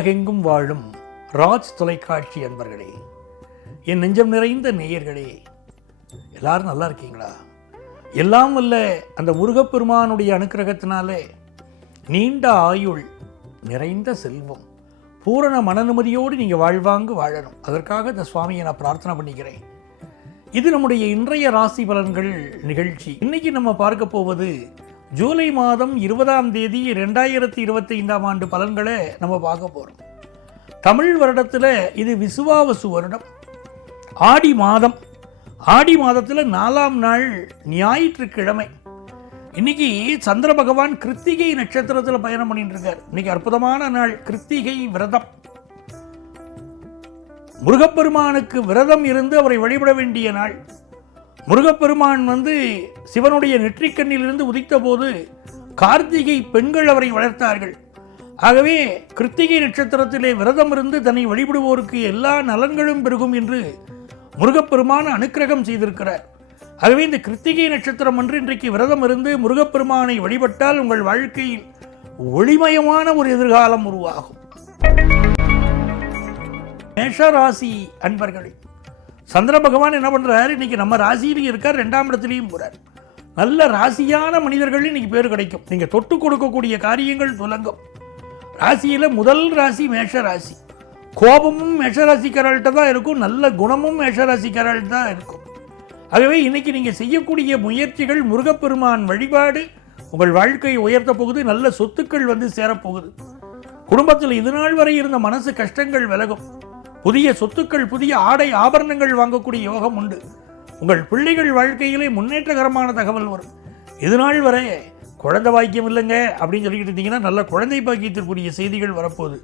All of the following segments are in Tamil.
உலகெங்கும் வாழும் ராஜ் தொலைக்காட்சி அன்பர்களே என் நெஞ்சம் நிறைந்த நேயர்களே எல்லாரும் நல்லா இருக்கீங்களா? எல்லாம் வல்ல அந்த முருகப்பெருமானுடைய அனுக்கிரகத்தினாலே நீண்ட ஆயுள் நிறைந்த செல்வம் பூரண மனநிம்மதியோடு நீங்கள் வாழ்வாங்கு வாழணும். அதற்காக இந்த சுவாமியை நான் பிரார்த்தனை பண்ணிக்கிறேன். இது நம்முடைய இன்றைய ராசி பலன்கள் நிகழ்ச்சி. இன்னைக்கு நம்ம பார்க்க போவது ஜூலை மாதம் இருபதாம் தேதி ரெண்டாயிரத்தி இருபத்தி ஐந்தாம் ஆண்டு பலன்களை நம்ம பார்க்க போகிறோம் தமிழ் வருடத்தில் இது விசுவாவசு வருடம். ஆடி மாதம். ஆடி மாதத்தில் நாலாம் நாள் ஞாயிற்றுக்கிழமை. இன்னைக்கு சந்திர பகவான் கிருத்திகை நட்சத்திரத்தில் பயணம் பண்ணிட்டு இருக்கார் இன்னைக்கு அற்புதமான நாள் கிருத்திகை விரதம். முருகப்பெருமானுக்கு விரதம் இருந்து அவரை வழிபட வேண்டிய நாள். முருகப்பெருமான் வந்து சிவனுடைய நெற்றிக்கண்ணிலிருந்து உதித்த போது கார்த்திகை பெண்கள் அவரை வளர்த்தார்கள். ஆகவே கிருத்திகை நட்சத்திரத்திலே விரதம் இருந்து தன்னை வழிபடுவோருக்கு எல்லா நலன்களும் பெருகும் என்று முருகப்பெருமான் அனுக்கிரகம் செய்திருக்கிறார். ஆகவே இந்த கிருத்திகை நட்சத்திரம் அன்று இன்றைக்கு விரதம் இருந்து முருகப்பெருமானை வழிபட்டால் உங்கள் வாழ்க்கையில் ஒளிமயமான ஒரு எதிர்காலம் உருவாகும். மேஷராசி அன்பர்களே சந்திர பகவான் என்ன பண்றாரு? இன்னைக்கு நம்ம ராசியிலையும் இருக்கார் ரெண்டாம் இடத்துலையும் போகிறார் நல்ல ராசியான மனிதர்கள் இன்னைக்கு பேர் கிடைக்கும். நீங்க தொட்டு கொடுக்கக்கூடிய காரியங்கள் துலங்கும். ராசியில முதல் ராசி மேஷ ராசி. கோபமும் மேஷராசிக்காரர்கள்ட்ட தான் இருக்கும் நல்ல குணமும் மேஷராசிக்காரர்கள்ட்ட தான் இருக்கும். ஆகவே இன்னைக்கு நீங்க செய்யக்கூடிய முயற்சிகள் முருகப்பெருமான் வழிபாடு உங்கள் வாழ்க்கையை உயர்த்த போகுது நல்ல சொத்துக்கள் வந்து சேரப்போகுது குடும்பத்தில் இதுநாள் வரை இருந்த மனசு கஷ்டங்கள் விலகும். புதிய சொத்துக்கள் புதிய ஆடை ஆபரணங்கள் வாங்கக்கூடிய யோகம் உண்டு. உங்கள் பிள்ளைகள் வாழ்க்கையிலே முன்னேற்றகரமான தகவல் வரும். இது நாள் வரை குழந்தை பாக்கியம் இல்லைங்க அப்படின்னு சொல்லிக்கிட்டு இருந்தீங்கன்னா நல்ல குழந்தை பாக்கியத்திற்குரிய செய்திகள் வரப்போகுது.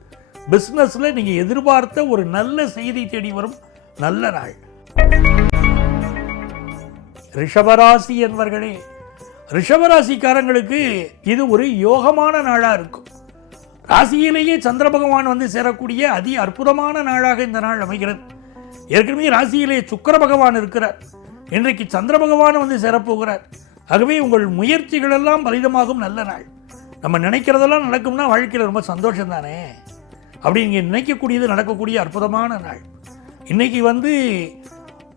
பிஸ்னஸில் நீங்கள் எதிர்பார்த்த ஒரு நல்ல செய்தி தேடி வரும். நல்ல நாள். ரிஷபராசி என்பர்களே ரிஷபராசிக்காரங்களுக்கு இது ஒரு யோகமான நாளாக இருக்கும். ராசியிலேயே சந்திர பகவான் வந்து சேரக்கூடிய அதி அற்புதமான நாளாக இந்த நாள் அமைகிறது. ஏற்கனவே ராசியிலே சுக்கிர பகவான் இருக்கிறார். இன்றைக்கு சந்திர பகவான் வந்து சேரப்போகிறார். ஆகவே உங்கள் முயற்சிகள் எல்லாம் பலிதமாகும் நல்ல நாள். நம்ம நினைக்கிறதெல்லாம் நடக்கும்னா வாழ்க்கையில் ரொம்ப சந்தோஷம் தானே அப்படி நீங்கள் நினைக்கக்கூடியது நடக்கக்கூடிய அற்புதமான நாள். இன்னைக்கு வந்து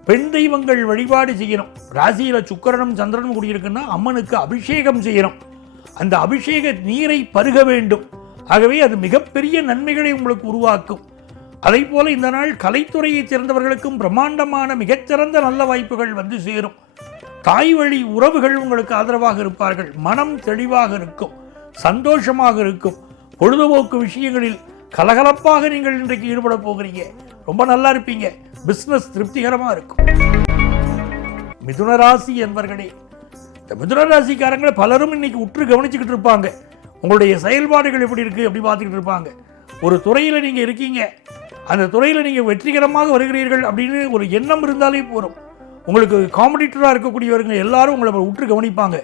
பெண் தெய்வங்கள் வழிபாடு செய்யணும். ராசியில் சுக்கிரனும் சந்திரனும் கூடியிருக்குன்னா அம்மனுக்கு அபிஷேகம் செய்யணும். அந்த அபிஷேக நீரை பருக வேண்டும். ஆகவே அது மிகப்பெரிய நன்மைகளை உங்களுக்கு உருவாக்கும். அதை போல இந்த நாள் கலைத்துறையைச் சேர்ந்தவர்களுக்கும் பிரம்மாண்டமான மிகச்சிறந்த நல்ல வாய்ப்புகள் வந்து சேரும். தாய் வழி உறவுகள் உங்களுக்கு ஆதரவாக இருப்பார்கள். மனம் தெளிவாக இருக்கும். சந்தோஷமாக இருக்கும். பொழுதுபோக்கு விஷயங்களில் கலகலப்பாக நீங்கள் இன்றைக்கு ஈடுபட போகிறீங்க. ரொம்ப நல்லா இருப்பீங்க. பிஸ்னஸ் திருப்திகரமாக இருக்கும். மிதுன ராசி இந்த மிதுன ராசிக்காரங்களை பலரும் இன்னைக்கு உற்று கவனிச்சுக்கிட்டு இருப்பாங்க. உங்களுடைய செயல்பாடுகள் எப்படி இருக்குது அப்படி பார்த்துக்கிட்டு இருப்பாங்க. ஒரு துறையில் நீங்கள் இருக்கீங்க. அந்த துறையில் நீங்கள் வெற்றிகரமாக வருகிறீர்கள் அப்படின்னு ஒரு எண்ணம் இருந்தாலே போதும். உங்களுக்கு காம்படிட்டராக இருக்கக்கூடியவருங்க எல்லாரும் உங்களை உற்று கவனிப்பாங்க.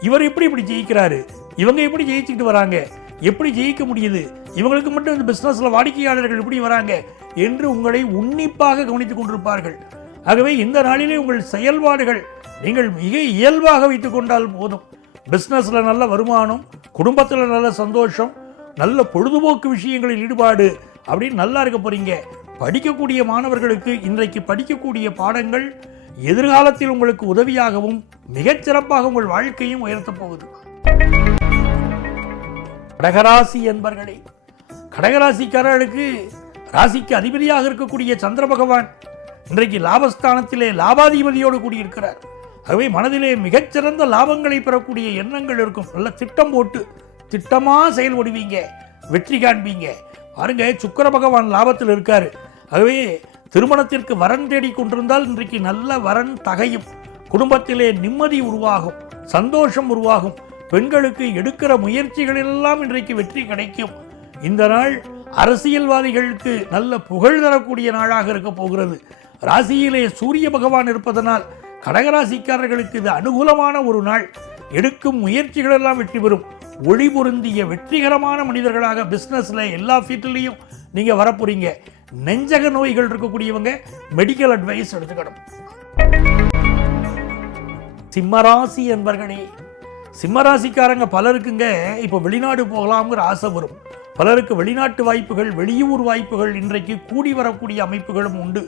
இவர் எப்படி இப்படி ஜெயிக்கிறாரு? இவங்க எப்படி ஜெயிச்சுக்கிட்டு வராங்க? எப்படி ஜெயிக்க முடியுது? இவங்களுக்கு மட்டும் இந்த பிஸ்னஸில் வாடிக்கையாளர்கள் எப்படி வராங்க? என்று உங்களை உன்னிப்பாக கவனித்துக் கொண்டிருப்பார்கள். ஆகவே இந்த நாளிலே உங்கள் செயல்பாடுகள் நீங்கள் மிக இயல்பாக வைத்துக்கொண்டால் போதும். பிஸ்னஸில் நல்ல வருமானம் குடும்பத்தில் நல்ல சந்தோஷம் நல்ல பொழுதுபோக்கு விஷயங்களில் ஈடுபாடு அப்படின்னு நல்லா இருக்க போறீங்க. படிக்கக்கூடிய மாணவர்களுக்கு இன்றைக்கு படிக்கக்கூடிய பாடங்கள் எதிர்காலத்தில் உங்களுக்கு உதவியாகவும் மிகச்சிறப்பாக உங்கள் வாழ்க்கையும் உயர்த்தப் போகுது. கடகராசி என்பர்களே கடகராசிக்காரர்களுக்கு ராசிக்கு அதிபதியாக இருக்கக்கூடிய சந்திர பகவான் இன்றைக்கு லாபஸ்தானத்திலே லாபாதிபதியோடு கூடியிருக்கிறார். ஆகவே மனதிலே மிகச்சிறந்த லாபங்களை பெறக்கூடிய எண்ணங்கள் இருக்கும். நல்ல திட்டம் போட்டு திட்டமாக செயல்படுவீங்க வெற்றி காண்பீங்க. பாருங்க சுக்கர பகவான் லாபத்தில் இருக்கார். ஆகவே திருமணத்திற்கு வரன் தேடி கொண்டிருந்தால் இன்றைக்கு நல்ல வரன் தகையும். குடும்பத்திலே நிம்மதி உருவாகும் சந்தோஷம் உருவாகும். பெண்களுக்கு எடுக்கிற முயற்சிகளெல்லாம் இன்றைக்கு வெற்றி கிடைக்கும். இந்த நாள் அரசியல்வாதிகளுக்கு நல்ல புகழ் தரக்கூடிய நாளாக இருக்க போகிறது. ராசியிலே சூரிய பகவான் இருப்பதனால் கடகராசிக்காரர்களுக்கு இது அனுகூலமான ஒரு நாள். எடுக்கும் முயற்சிகள் எல்லாம் வெற்றி பெறும். ஒளி பொருந்திய வெற்றிகரமான மனிதர்களாக பிஸ்னஸில் எல்லா ஃபீல்ட்லேயும் நீங்கள் வரப்போறீங்க. நெஞ்சக நோய்கள் இருக்கக்கூடியவங்க மெடிக்கல் அட்வைஸ் எடுத்துக்கணும். சிம்மராசி என்பர்களே சிம்மராசிக்காரங்க பலருக்குங்க இப்போ வெளிநாடு போகலாம்ங்கிற ஆசை வரும். பலருக்கு வெளிநாட்டு வாய்ப்புகள் வெளியூர் வாய்ப்புகள் இன்றைக்கு கூடி வரக்கூடிய அமைப்புகளும் உண்டு.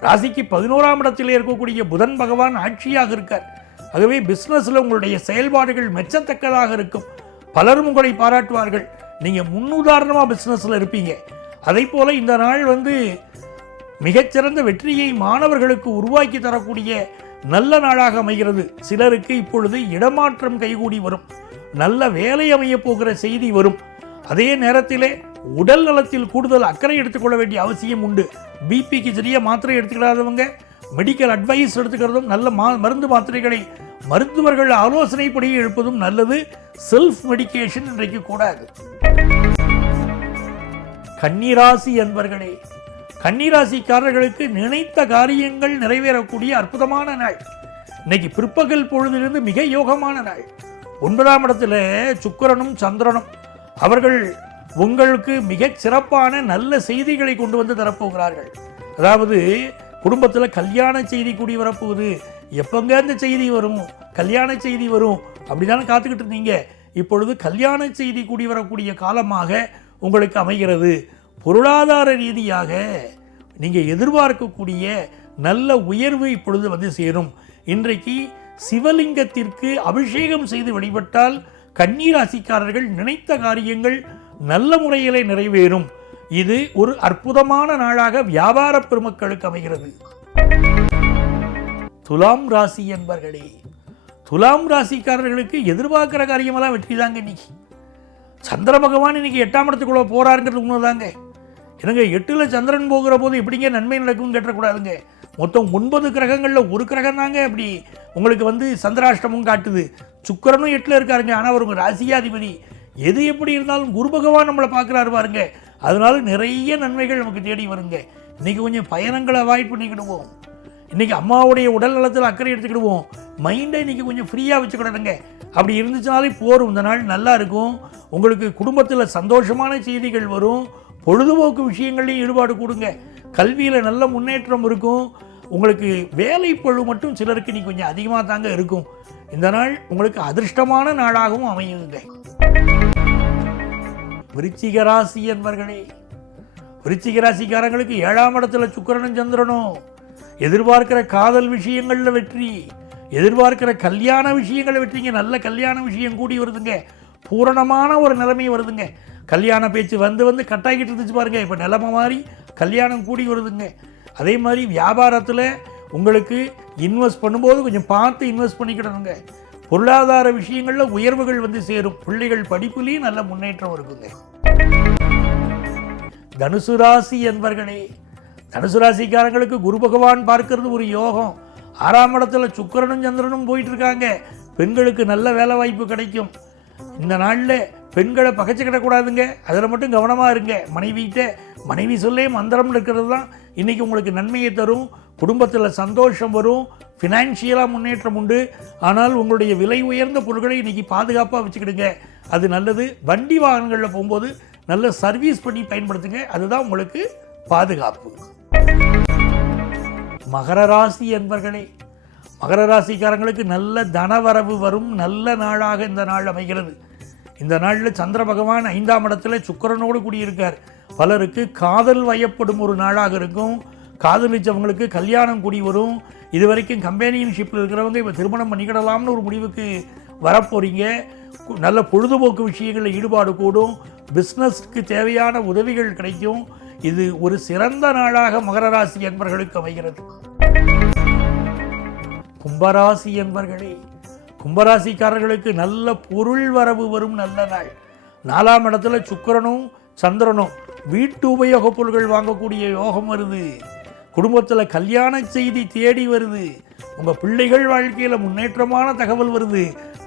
ராசிக்கு பதினோராம் இடத்தில் இருக்கக்கூடிய புதன் பகவான் ஆட்சியாக இருக்கார். ஆகவே பிஸ்னஸில் உங்களுடைய செயல்பாடுகள் மெச்சத்தக்கதாக இருக்கும். பலரும் உங்களை பாராட்டுவார்கள். நீங்கள் முன்னுதாரணமாக பிஸ்னஸில் இருப்பீங்க. அதே போல் இந்த நாள் வந்து மிகச்சிறந்த வெற்றியை மாணவர்களுக்கு உருவாக்கி தரக்கூடிய நல்ல நாளாக அமைகிறது. சிலருக்கு இப்பொழுது இடமாற்றம் கைகூடி வரும். நல்ல வேலை அமைய போகிற செய்தி வரும். அதே நேரத்திலே உடல் நலத்தில் கூடுதல் அக்கறை எடுத்துக்கொள்ள வேண்டிய அவசியம் உண்டு. பிபிக்கு சரியா மாத்திரை எடுத்துக்கிடாதவங்க மெடிக்கல் அட்வைஸ் எடுத்துக்கிறதும் நல்ல மா மருந்து மாத்திரைகளை மருத்துவர்கள் ஆலோசனைப்படி எழுப்பதும் நல்லது. செல்ஃப் மெடிகேஷன் இன்றைக்கு கூடாது. கன்னிராசி என்பர்களே கன்னிராசிக்காரர்களுக்கு நினைத்த காரியங்கள் நிறைவேறக்கூடிய அற்புதமான நாள். இன்னைக்கு பிற்பகல் பொழுதிலிருந்து மிக யோகமான நாள். ஒன்பதாம் இடத்துல சுக்கரனும் சந்திரனும் அவர்கள் உங்களுக்கு மிகச் சிறப்பான நல்ல செய்திகளை கொண்டு வந்து தரப்போகிறார்கள். அதாவது குடும்பத்தில் கல்யாண செய்தி கூடி வரப்போகுது. எப்போங்க அந்த செய்தி வரும்? கல்யாண செய்தி வரும். அப்படிதானே காத்துக்கிட்டு இருந்தீங்க. இப்பொழுது கல்யாண செய்தி கூடி வரக்கூடிய காலமாக உங்களுக்கு அமைகிறது. பொருளாதார ரீதியாக நீங்கள் எதிர்பார்க்கக்கூடிய நல்ல உயர்வு இப்பொழுது வந்து சேரும். இன்றைக்கு சிவலிங்கத்திற்கு அபிஷேகம் செய்து வழிபட்டால் கன்னிராசிக்காரர்கள் நினைத்த காரியங்கள் நல்ல முறையிலே நிறைவேறும். இது ஒரு அற்புதமான நாளாக வியாபார பெருமக்களுக்கு அமைகிறது. துலாம் ராசி என்பர்களே துலாம் ராசிக்காரர்களுக்கு எதிர்பார்க்கிற காரியமெல்லாம் வெற்றி தாங்க இன்னைக்கு. சந்திர பகவான் இன்னைக்கு எட்டாம் இடத்துக்குள்ள போறாருங்கிறது உண்மைதாங்க. என்னங்க எட்டுல சந்திரன் போகிற போது எப்படிங்க நன்மை நடக்கும்னு கேட்டக்கூடாதுங்க. மொத்தம் ஒன்பது கிரகங்களில் ஒரு கிரகம் தாங்க அப்படி உங்களுக்கு வந்து சந்திராஷ்டமும் காட்டுது. சுக்கிரனும் எட்டில் இருக்காருங்க ஆனால் அவர் உங்கள் ராசியாதிபதி. எது எப்படி இருந்தாலும் குரு பகவான் நம்மளை பார்க்குறாரு பாருங்க. அதனால நிறைய நன்மைகள் நமக்கு தேடி வருங்க. இன்றைக்கி கொஞ்சம் பயணங்களை அவாய்ட் பண்ணிக்கிடுவோம். இன்றைக்கி அம்மாவுடைய உடல் நலத்தில் அக்கறை எடுத்துக்கிடுவோம். மைண்டை இன்னைக்கு கொஞ்சம் ஃப்ரீயாக வச்சுக்கிடணுங்க. அப்படி இருந்துச்சுனாலே போரும் இந்த நாள் நல்லா இருக்கும். உங்களுக்கு குடும்பத்தில் சந்தோஷமான செய்திகள் வரும். பொழுதுபோக்கு விஷயங்கள்லையும் ஈடுபாடு கொடுங்க. கல்வியில் நல்ல முன்னேற்றம் இருக்கும். உங்களுக்கு வேலை பழு மட்டும் சிலருக்கு இன்றைக்கி கொஞ்சம் அதிகமாக தாங்க இருக்கும். இந்த நாள் உங்களுக்கு அதிர்ஷ்டமான நாளாகவும் அமையுங்க. விருச்சிக ராசி என்பர்களே விருச்சிக ராசிக்காரங்களுக்கு ஏழாம் இடத்துல சுக்கரனும் சந்திரனும். எதிர்பார்க்கிற காதல் விஷயங்களில் வெற்றி எதிர்பார்க்கிற கல்யாண விஷயங்களை வெற்றிங்க நல்ல கல்யாண விஷயம் கூடி வருதுங்க. பூரணமான ஒரு நிலைமை வருதுங்க. கல்யாண பேச்சு வந்து வந்து கட்டாகிட்டு இருந்துச்சு பாருங்க. இப்போ நிலைமை மாதிரி கல்யாணம் கூடி வருதுங்க. அதே மாதிரி வியாபாரத்தில் உங்களுக்கு இன்வெஸ்ட் பண்ணும்போது கொஞ்சம் பார்த்து இன்வெஸ்ட் பண்ணிக்கிடணுங்க. பொருளாதார விஷயங்களில் உயர்வுகள் வந்து சேரும். பிள்ளைகள் படிப்புலேயும் நல்ல முன்னேற்றம் இருக்குங்க. தனுசு ராசி என்பர்களே தனுசு ராசிக்காரங்களுக்கு குரு பகவான் பார்க்கறது ஒரு யோகம். ஆறாம் இடத்துல சுக்கிரனும் சந்திரனும் போயிட்டு இருக்காங்க பெண்களுக்கு நல்ல வேலை வாய்ப்பு கிடைக்கும். இந்த நாளில் பெண்களை பகைச்சிக்கிடக்கூடாதுங்க அதில் மட்டும் கவனமாக இருங்க. மனைவிகிட்ட மனைவி சொல்லே மந்திரம் இருக்கிறது தான். இன்றைக்கி உங்களுக்கு நன்மையை தரும். குடும்பத்தில் சந்தோஷம் வரும். ஃபினான்ஷியலாக முன்னேற்றம் உண்டு. ஆனால் உங்களுடைய விலை உயர்ந்த பொருட்களை இன்றைக்கி பாதுகாப்பாக வச்சுக்கிடுங்க. அது நல்லது. வண்டி வாகனங்களில் போகும்போது நல்ல சர்வீஸ் பண்ணி பயன்படுத்துங்க. அதுதான் உங்களுக்கு பாதுகாப்பு. மகர ராசி என்பர்களே மகர ராசிக்காரங்களுக்கு நல்ல தனவரவு வரும். நல்ல நாளாக இந்த நாள் அமைகிறது. இந்த நாளில் சந்திர பகவான் ஐந்தாம் இடத்துல சுக்கிரனோடு கூடியிருக்கார். பலருக்கு காதல் வயப்படும் ஒரு நாளாக இருக்கும். காதலிச்சவங்களுக்கு கல்யாணம் கூடி வரும். இது வரைக்கும் கம்பெனியன்ஷிப்பில் இருக்கிறவங்க இப்போ திருமணம் பண்ணிக்கிடலாம்னு ஒரு முடிவுக்கு வரப்போறீங்க. கு- நல்ல பொழுதுபோக்கு விஷயங்களில் ஈடுபாடு கூடும். பிஸ்னஸ்க்கு தேவையான உதவிகள் கிடைக்கும். இது ஒரு சிறந்த நாளாக மகர ராசி என்பர்களுக்கு அமைகிறது. கும்பராசி என்பர்களே கும்பராசிக்காரர்களுக்கு நல்ல பொருள் வரவு வரும் நல்ல நாள். நாலாம் இடத்துல சுக்கரனும் சந்திரனும் வீட்டு உபயோகப் பொருட்கள் வாங்கக்கூடிய யோகம் வருது. குடும்பத்தில் கல்யாண செய்தி தேடி வருது. உங்கள் பிள்ளைகள் வாழ்க்கையில் முன்னேற்றமான தகவல் வருது.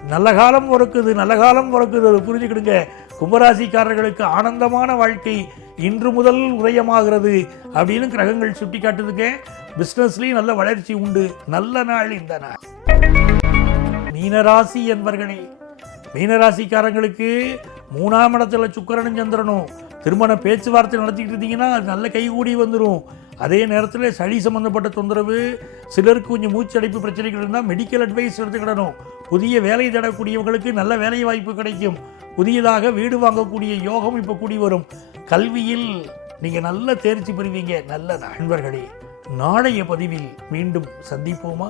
நல்ல காலம் பிறக்குது நல்ல காலம் பிறக்குது. அதை புரிஞ்சுக்கிடுங்க. கும்பராசிக்காரர்களுக்கு ஆனந்தமான வாழ்க்கை இன்று முதல் உதயமாகிறது அப்படின்னு கிரகங்கள் சுட்டி காட்டுதுங்க பிஸ்னஸ்லேயும் நல்ல வளர்ச்சி உண்டு. நல்ல நாள் இந்த நாள். மீனராசி என்பர்களே மீனராசிக்காரங்களுக்கு மூணாம் இடத்துல சுக்கிரனும் சந்திரனும். திருமண பேச்சுவார்த்தை நடத்திக்கிட்டு இருந்தீங்கன்னா அது நல்ல கைகூடி வந்துடும் அதே நேரத்தில் சளி சம்மந்தப்பட்ட தொந்தரவு சிலருக்கு கொஞ்சம் மூச்சடைப்பு பிரச்சனைகள் இருந்தால் மெடிக்கல் அட்வைஸ் எடுத்துக்கிடணும். புதிய வேலை தேடக்கூடியவர்களுக்கு நல்ல வேலை வாய்ப்பு கிடைக்கும். புதியதாக வீடு வாங்கக்கூடிய யோகம் இப்போ கூடி வரும். கல்வியில் நீங்கள் நல்ல தேர்ச்சி பெறுவீங்க. நல்ல நண்பர்களே நாளைய பதிவில் மீண்டும் சந்திப்போமா?